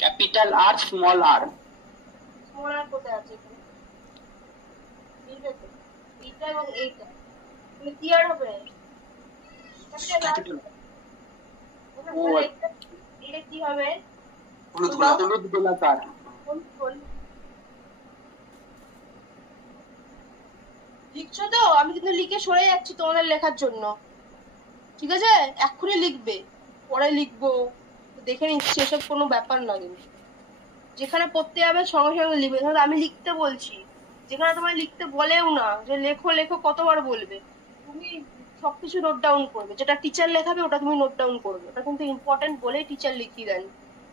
Capital R small R. Small আর কোথায় আছে? এইটা এবং এইটা কি আর হবে? ক্যাপিটাল এটা কি হবে? হলুদ গোলাকার। লিখছো তো? আমি কিন্তু লিখে সরে যাচ্ছি তোমাদের লেখার জন্য, ঠিক আছে? এক্ষুনি লিখবে, পরে লিখবো, দেখে নিচ্ছি, এসব কোনো ব্যাপার না। কিন্তু যেখানে পড়তে যাবে সঙ্গে সঙ্গে লিখবে। আমি লিখতে বলছি, যেখানে তোমায় লিখতে বলেও না যে লেখো লেখো কতবার বলবে, তুমি সবকিছু নোট ডাউন করবে। যেটা টিচার লেখাবে ওটা তুমি নোট ডাউন করবে, ওটা কিন্তু ইম্পর্টেন্ট বলেই টিচার লিখিয়ে দেন,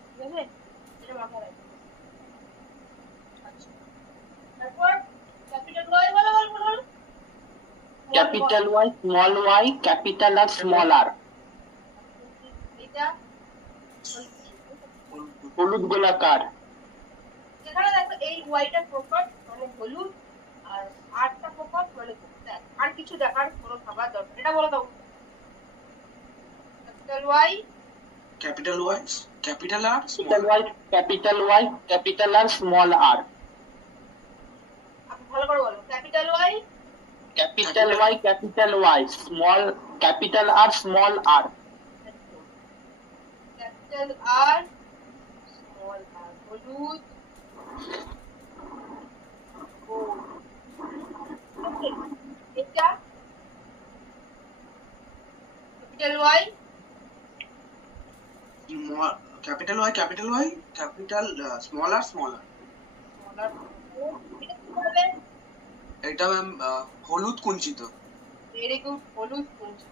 ঠিক আছে? এটা মাথায় রাখবে। আচ্ছা, তারপর ক্যাপিটাল ওয়াই বলো বলো। Capital Y, small Y, capital R small R. এটা হলুদ গোলাকার। যেখানে দেখো এই ওয়াইটা প্রকট মানে হলুদ, আর আরটা প্রকট মানে ব্ল্যাক। আর কিছু দেখার কোনো খাবার দরকার, এটা বলে দাও। Capital Y, capital Y, capital R capital Y, capital Y, capital R small R. আপনি ভালো করে বলো। Capital Y, capital Y, capital Y, small capital R small R. Capital R small R. হলুদ, এটা capital Y, capital Y, capital Y, capital small R small R. এটা ma'am হলুদ কুঞ্চিত। Very good, হলুদ কুঞ্চিত।